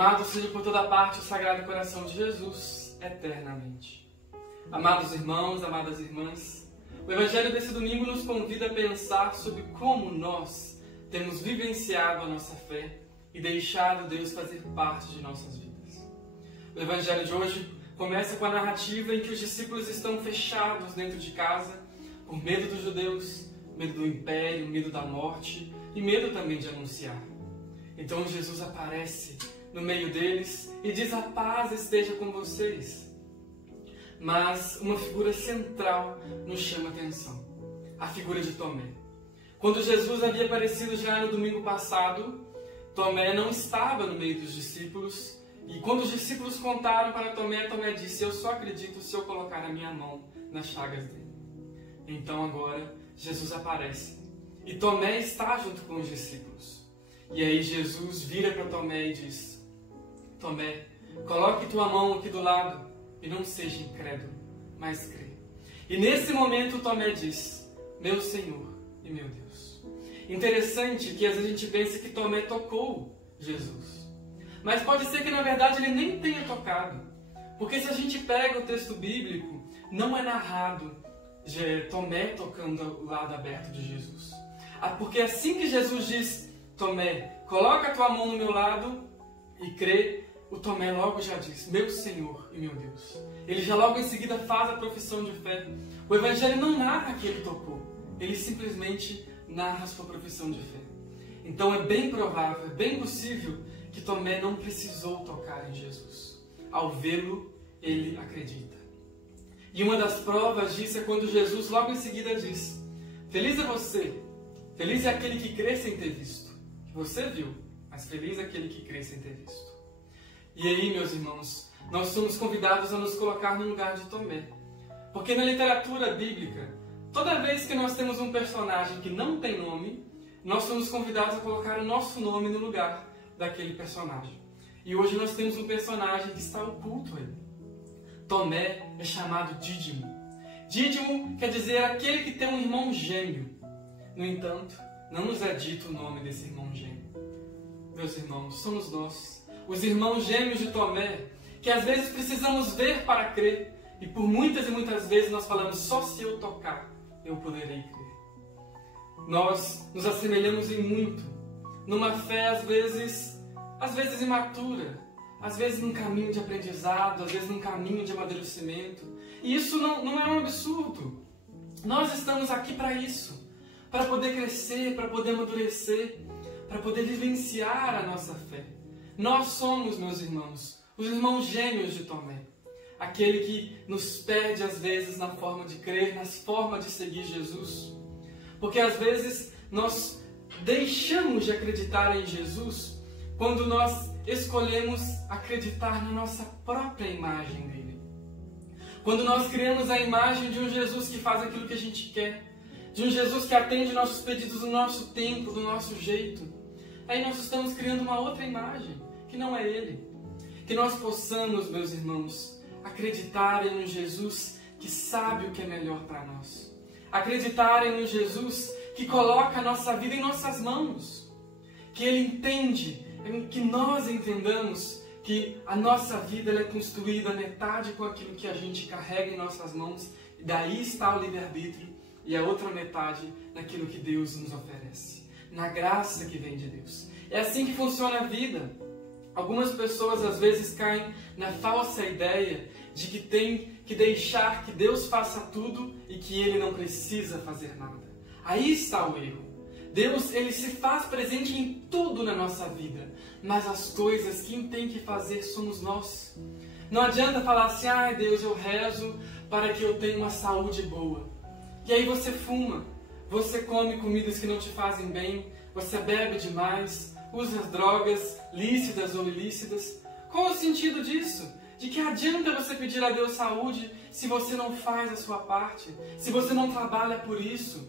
Amado seja por toda parte o Sagrado Coração de Jesus, eternamente. Amados irmãos, amadas irmãs, o Evangelho desse domingo nos convida a pensar sobre como nós temos vivenciado a nossa fé e deixado Deus fazer parte de nossas vidas. O Evangelho de hoje começa com a narrativa em que os discípulos estão fechados dentro de casa por medo dos judeus, medo do império, medo da morte e medo também de anunciar. Então Jesus aparece no meio deles e diz: a paz esteja com vocês. Mas uma figura central nos chama a atenção, a figura de Tomé. Quando Jesus havia aparecido já no domingo passado, Tomé não estava no meio dos discípulos, e quando os discípulos contaram para Tomé, Tomé disse: eu só acredito se eu colocar a minha mão nas chagas dele. Então agora Jesus aparece, e Tomé está junto com os discípulos. E aí Jesus vira para Tomé e diz: Tomé, coloque tua mão aqui do lado e não seja incrédulo, mas crê. E nesse momento Tomé diz: meu Senhor e meu Deus. Interessante que às vezes a gente pensa que Tomé tocou Jesus. Mas pode ser que na verdade ele nem tenha tocado. Porque se a gente pega o texto bíblico, não é narrado Tomé tocando o lado aberto de Jesus. Porque assim que Jesus diz: Tomé, coloca a tua mão no meu lado e crê, o Tomé logo já diz: meu Senhor e meu Deus. Ele já logo em seguida faz a profissão de fé. O Evangelho não narra que ele tocou, ele simplesmente narra a sua profissão de fé. Então é bem provável, é bem possível que Tomé não precisou tocar em Jesus. Ao vê-lo, ele acredita. E uma das provas disso é quando Jesus logo em seguida diz: feliz é você, feliz é aquele que crê sem ter visto. Que você viu, mas feliz é aquele que crê sem ter visto. E aí, meus irmãos, nós somos convidados a nos colocar no lugar de Tomé. Porque na literatura bíblica, toda vez que nós temos um personagem que não tem nome, nós somos convidados a colocar o nosso nome no lugar daquele personagem. E hoje nós temos um personagem que está oculto aí. Tomé é chamado Dídimo. Dídimo quer dizer aquele que tem um irmão gêmeo. No entanto, não nos é dito o nome desse irmão gêmeo. Meus irmãos, somos nós, os irmãos gêmeos de Tomé, que às vezes precisamos ver para crer, e por muitas e muitas vezes nós falamos: só se eu tocar, eu poderei crer. Nós nos assemelhamos em muito, numa fé às vezes imatura, às vezes num caminho de aprendizado, às vezes num caminho de amadurecimento. E isso não é um absurdo. Nós estamos aqui para isso, para poder crescer, para poder amadurecer, para poder vivenciar a nossa fé. Nós somos, meus irmãos, os irmãos gêmeos de Tomé. Aquele que nos perde às vezes na forma de crer, na forma de seguir Jesus. Porque às vezes nós deixamos de acreditar em Jesus quando nós escolhemos acreditar na nossa própria imagem dele. Quando nós criamos a imagem de um Jesus que faz aquilo que a gente quer, de um Jesus que atende nossos pedidos no nosso tempo, do nosso jeito, aí nós estamos criando uma outra imagem, que não é ele. Que nós possamos, meus irmãos, acreditar em um Jesus que sabe o que é melhor para nós. Acreditar em um Jesus que coloca a nossa vida em nossas mãos. Que ele entende, que nós entendamos que a nossa vida ela é construída metade com aquilo que a gente carrega em nossas mãos, e daí está o livre-arbítrio, e a outra metade naquilo que Deus nos oferece, na graça que vem de Deus. É assim que funciona a vida. Algumas pessoas às vezes caem na falsa ideia de que tem que deixar que Deus faça tudo e que Ele não precisa fazer nada. Aí está o erro. Deus, Ele se faz presente em tudo na nossa vida, mas as coisas quem tem que fazer somos nós. Não adianta falar assim: ai Deus, eu rezo para que eu tenha uma saúde boa. E aí você fuma, você come comidas que não te fazem bem, você bebe demais, usa drogas lícitas ou ilícitas. Qual é o sentido disso? De que adianta você pedir a Deus saúde se você não faz a sua parte, se você não trabalha por isso?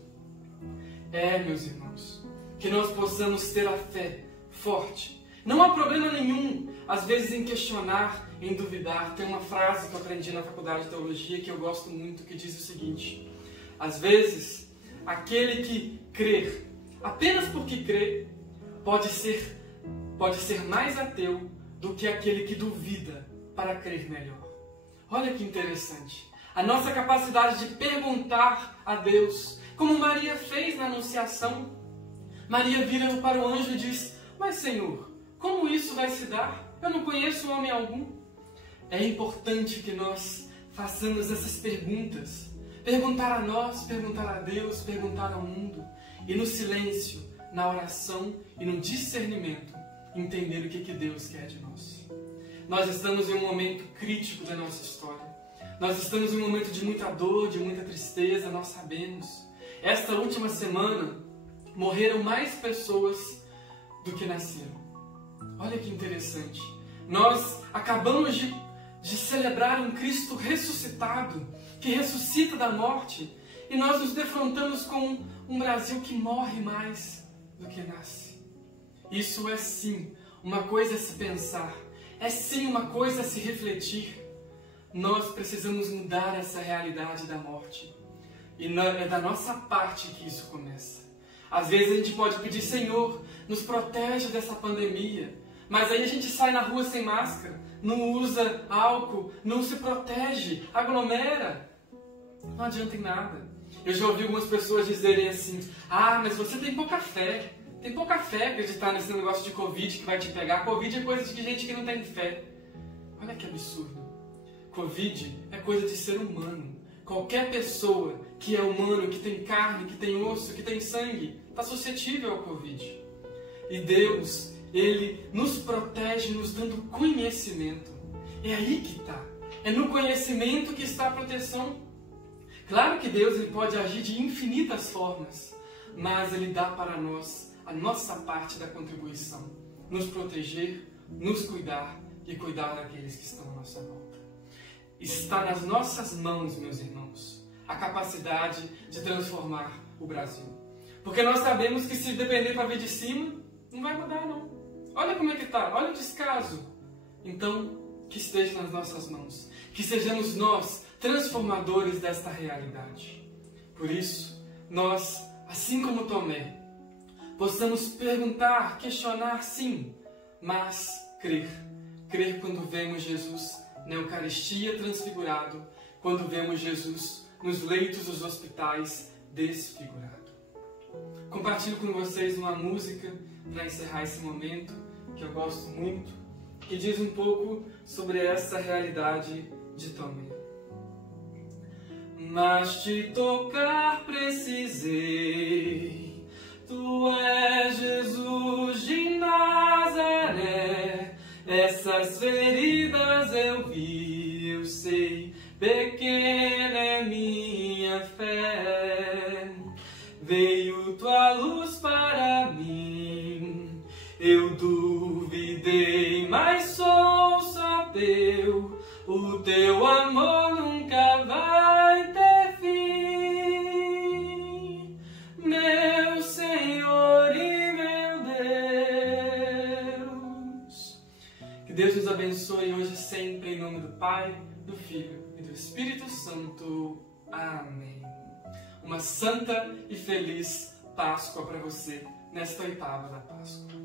Meus irmãos, que nós possamos ter a fé forte. Não há problema nenhum, às vezes, em questionar, em duvidar. Tem uma frase que eu aprendi na faculdade de teologia que eu gosto muito, que diz o seguinte: às vezes, aquele que crer apenas porque crê pode ser mais ateu do que aquele que duvida para crer melhor. Olha que interessante. A nossa capacidade de perguntar a Deus, como Maria fez na Anunciação. Maria vira para o anjo e diz: mas Senhor, como isso vai se dar? Eu não conheço homem algum. É importante que nós façamos essas perguntas. Perguntar a nós, perguntar a Deus, perguntar ao mundo. E no silêncio, na oração e no discernimento, entender o que Deus quer de nós. Nós estamos em um momento crítico da nossa história. Nós estamos em um momento de muita dor, de muita tristeza, nós sabemos. Esta última semana, morreram mais pessoas do que nasceram. Olha que interessante. Nós acabamos de celebrar um Cristo ressuscitado, que ressuscita da morte, e nós nos defrontamos com um Brasil que morre mais do que nasce. Isso é sim uma coisa a se pensar, é sim uma coisa a se refletir. Nós precisamos mudar essa realidade da morte. E é da nossa parte que isso começa. Às vezes a gente pode pedir: Senhor, nos protege dessa pandemia. Mas aí a gente sai na rua sem máscara, não usa álcool, não se protege, aglomera. Não adianta em nada. Eu já ouvi algumas pessoas dizerem assim: ah, mas você tem pouca fé. Tem pouca fé acreditar nesse negócio de Covid que vai te pegar. Covid é coisa de gente que não tem fé. Olha que absurdo. Covid é coisa de ser humano. Qualquer pessoa que é humano, que tem carne, que tem osso, que tem sangue, está suscetível ao Covid. E Deus, Ele nos protege nos dando conhecimento. É aí que está. É no conhecimento que está a proteção. Claro que Deus ele pode agir de infinitas formas, mas Ele dá para nós a nossa parte da contribuição. Nos proteger, nos cuidar e cuidar daqueles que estão à nossa volta. Está nas nossas mãos, meus irmãos, a capacidade de transformar o Brasil. Porque nós sabemos que se depender para ver de cima, não vai mudar não. Olha como é que está, olha o descaso. Então, que esteja nas nossas mãos. Que sejamos nós transformadores desta realidade. Por isso, nós, assim como Tomé, possamos perguntar, questionar sim, mas crer. Crer quando vemos Jesus na Eucaristia transfigurado, quando vemos Jesus nos leitos dos hospitais desfigurado. Compartilho com vocês uma música para encerrar esse momento, que eu gosto muito, que diz um pouco sobre essa realidade de Tomé. Mas te tocar precisei, Tu és Jesus de Nazaré. Essas feridas eu vi, eu sei, pequena é minha fé. Veio Tua luz para mim, eu duvidei, mas sou só Teu. O Teu amor nunca vai ter fim, meu Senhor e meu Deus. Que Deus nos abençoe hoje e sempre, em nome do Pai, do Filho e do Espírito Santo. Amém. Uma santa e feliz Páscoa para você nesta oitava da Páscoa.